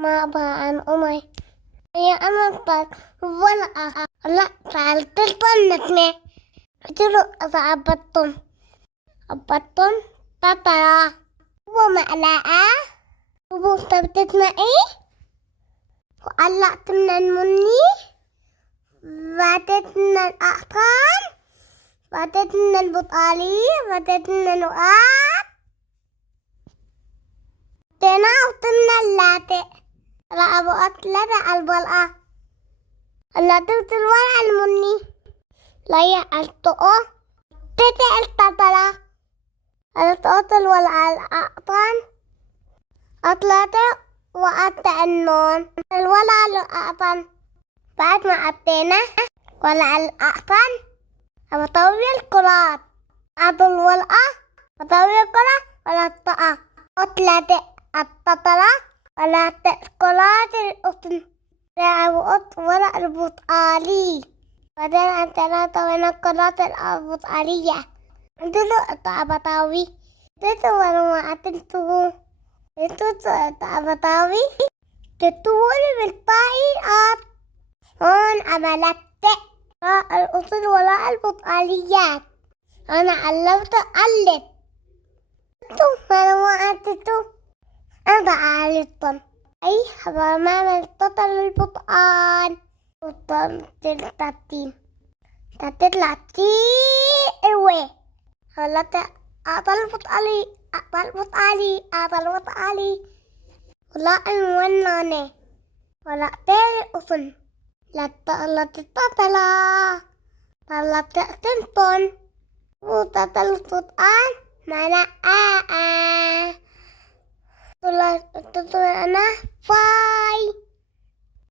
ما عن أمي هي أنا ولا لا فعلت الطنتني تلو أصعبتهم أبطم تطلع ومعلقة وبوستبتتنا إيه وقلعت من المني بعتتنا الأحقان بعتتنا البطالي بعتتنا نقاط تنا وطمنا اللاتي رأبو أطلع البلقة اللاتي وتلوان المني لا يعلتقو تتعل تطلع التوتل والأقطان أطلعت وقطع النون الولا الأقطان بعد ما قطينا ولا الأقطان بطوي الكرات أطل والأ بطوي الكرات ولا الطاقة أطلعت التطلع ولا الكرات الأطن لعبوت ولا البطالي بعدين أنتنا طوينا الكرات البطالية dulu tak batawi itu warung atin tuh itu tak batawi itu lebih baik on amalatte الأصول ولا البطاليات أنا علمت ألف معلومات أنا عالطن أي حبا ما عملت البطال بطل تلتاتين تلتاتين ولا أطلبت علي ولا أنوناني ولا تيري أصل لا تطلع لا تنطن وتطلع mana تطلع أنا